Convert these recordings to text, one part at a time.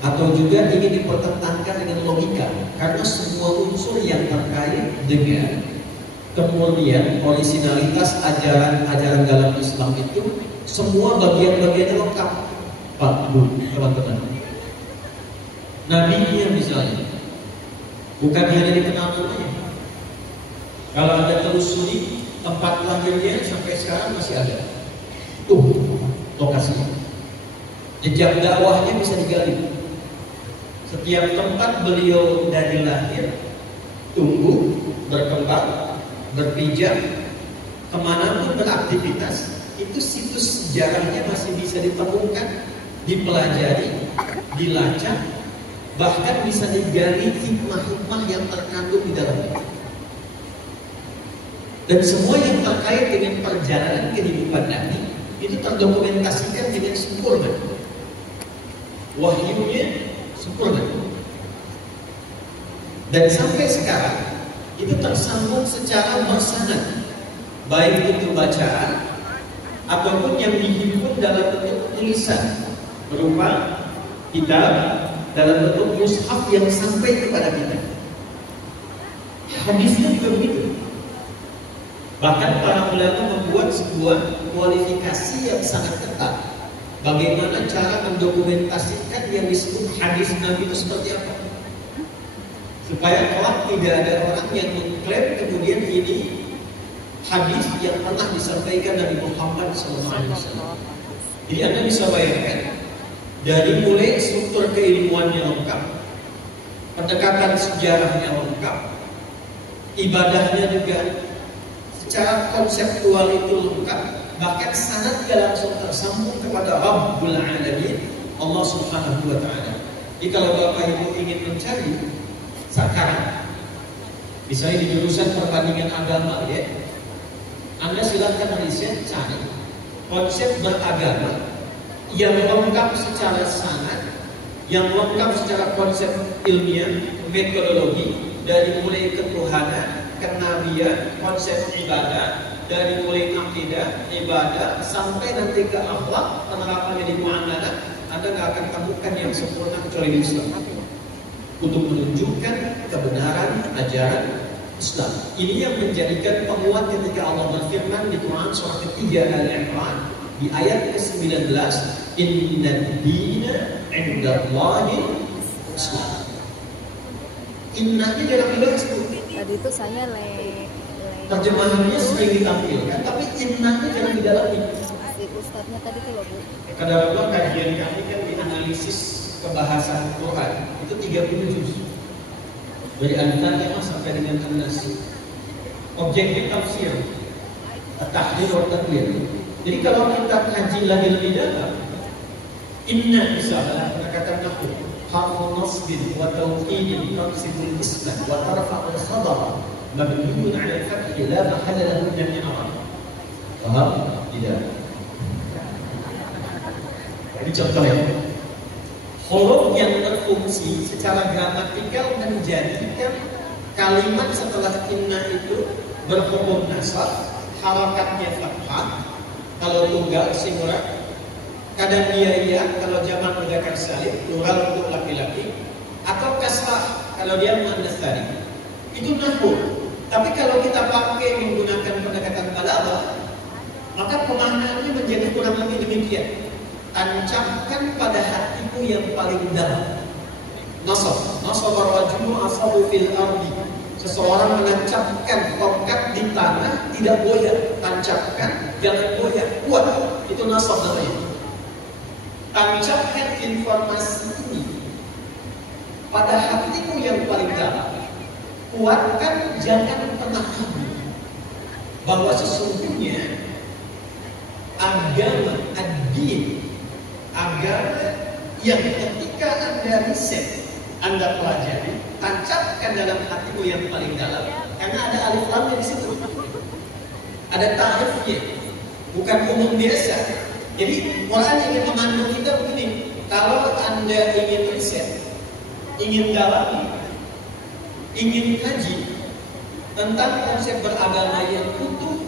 atau juga ingin dipertentangkan dengan logika, karena semua unsur yang terkait dengan kemudian originalitas ajaran-ajaran dalam Islam itu semua bagian-bagiannya lengkap, Pak Bu, teman-teman. Nabinya misalnya, bukan hanya dikenal namanya. Kalau Anda telusuri tempat lahirnya sampai sekarang masih ada. Tuh lokasinya. Jejak dakwahnya bisa digali. Setiap tempat beliau dari lahir, tumbuh, berkembang, berpijak, kemanapun beraktivitas, itu situs sejarahnya masih bisa ditemukan, dipelajari, dilacak, bahkan bisa digali hikmah-hikmah yang terkandung di dalamnya. Dan semua yang terkait dengan perjalanan kehidupan Nabi itu terdokumentasikan dengan sempurna. Wahyunya sempurna. Dan sampai sekarang itu tersambung secara bersanad, baik itu bacaan ataupun yang dihimpun dalam bentuk tulisan berupa kitab, dalam bentuk mushaf yang sampai kepada kita. Hadisnya juga begitu. Bahkan para ulama membuat sebuah kualifikasi yang sangat ketat. Bagaimana cara mendokumentasikan yang disebut hadis Nabi itu seperti apa? Supaya kelak tidak ada orang yang mengklaim kemudian ini hadis yang pernah disampaikan Nabi Muhammad SAW. Jadi Anda bisa bayangkan, dari mulai struktur keilmuannya lengkap, pendekatan sejarahnya lengkap, ibadahnya juga secara konseptual itu lengkap, bahkan sanadnya langsung tersambung kepada Rabbul Alamin, Allah Subhanahu wa Ta'ala. Jadi kalau Bapak Ibu ingin mencari sekarang, misalnya di jurusan perbandingan agama, ya, Anda silakan riset, cari konsep beragama yang lengkap secara sanad, yang lengkap secara konsep ilmiah, metodologi, dari mulai ketuhanan, kenabian, konsep ibadah, dari mulai akidah, ibadah, sampai nanti ke akhlak, penerapannya di muamalah, Anda nggak akan temukan yang sempurna kecuali di Islam. Untuk menunjukkan kebenaran ajaran Islam. Ini yang menjadikan penguat ketika Allah berfirman di Quran surah ketiga Al-Imran di ayat ke-19, Inna dina indallahi Islam. Innanya dalam bahasa tadi itu saya terjemahannya sering ditampilkan, tapi innanya jarang di dalam ini. Ustadznya tadi tuh loh Bu. Kadang-kadang kajian kami kan dianalisis kebahasan Quran itu 30 juz dari Al-Fatihah sampai dengan An-Nas. Objektif tafsir, at-tahrir wa at-tanwir. Jadi kalau kita kaji lagi lebih dalam, inna misalnya perkataan nahwu, harfu nasbin wa tawkidin tansibul islam wa tarfa'ul khabar mabniun 'ala al-fath la mahalla lahu min al-i'rab. Paham? Tidak. Ini contohnya. Huruf yang berfungsi secara gramatikal menjadikan kalimat setelah inna itu berhukum nasab, harakatnya fathah kalau tunggal singular, kadang dia kalau jamak mudzakkar salim plural untuk laki-laki, atau kasrah kalau dia muannas tsalim. Itu nahwu. Tapi kalau kita pakai menggunakan pendekatan balaghah, maka pemaknaannya menjadi kurang lebih demikian. Tancapkan pada hatiku yang paling dalam. Nasab ar-rajulu asabu fil ardi. Seseorang menancapkan tongkat di tanah, tidak goyah. Tancapkan, jangan goyah, kuat. Itu nasab namanya. Tancapkan informasi ini pada hatiku yang paling dalam. Kuatkan, jangan pernah ragu bahwa sesungguhnya agama, ad-din, agama yang ketika Anda riset, Anda pelajari, tancapkan dalam hatimu yang paling dalam, karena ada alif lamnya di situ, ada ta'rifnya, bukan umum biasa. Jadi Quran ingin memandu kita begini: kalau Anda ingin riset, ingin dalami, ingin kaji tentang konsep beragama yang utuh,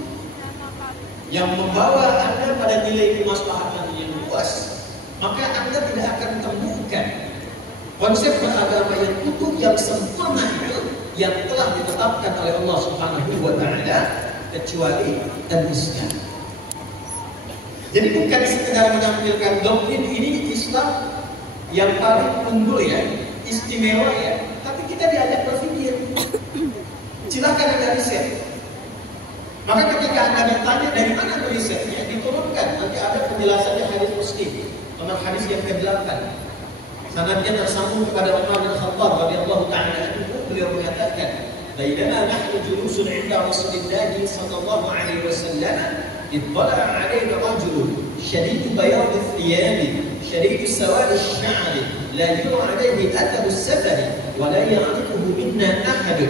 yang membawa Anda pada nilai kemaslahatan yang luas, maka Anda tidak akan temukan Konsep beragama yang utuh, yang sempurna itu yang telah ditetapkan oleh Allah Subhanahu wa Ta'ala, kecuali dan Islam. Jadi bukan sekedar menampilkan doktrin ini Islam yang paling unggul ya, istimewa ya, tapi kita diajak berpikir. Silahkan Anda riset. Maka ketika Anda ditanya dari mana risetnya, diturunkan, nanti ada penjelasannya hadis Muslim, nomor hadis yang ke-8. Sanadnya tersambung kepada Umar bin Khattab radhiyallahu ta'ala anhu, beliau mengatakan, "Bainama nahnu julusun 'inda Rasulillah sallallahu alaihi wasallam, ittala'a 'alaina rajulun shadidu bayad ath-thiyab, shadidu sawad ash-sha'r, la yura 'alayhi atharu as-safar, wa la ya'rifuhu minna ahad.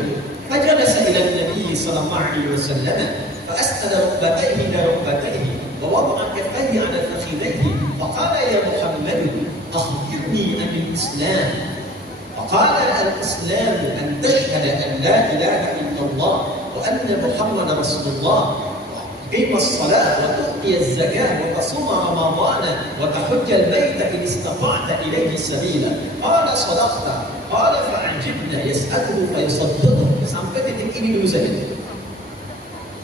فجلس إلى النبي صلى الله عليه وسلم فأسند ركبتيه إلى ركبتيه ووضع كفيه على فخذيه فقال يا محمد أخبرني عن الإسلام. فقال الإسلام أن تشهد أن لا إله إلا الله وأن محمد رسول الله وتقيم الصلاة وتؤتي الزكاة وتصوم رمضان وتحج البيت إن استطعت إليه سبيلا. قال صدقت. قال فعجبنا يسأله فيصدقه. Sampai titik ini dulu saja.